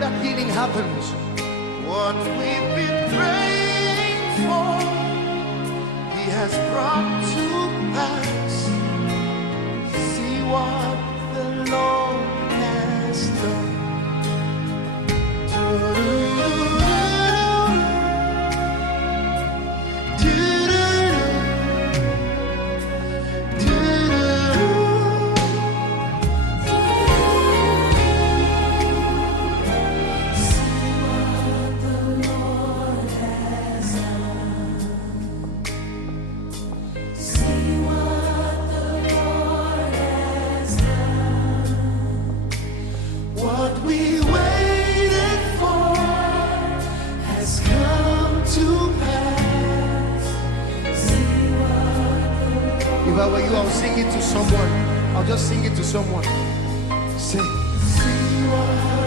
that healing happens. What we've been praying for, He has brought to pass. See what the Lord has done. What we waited for has come to pass. If I were you, I'll sing it to someone. I'll just sing it to someone. Say, See what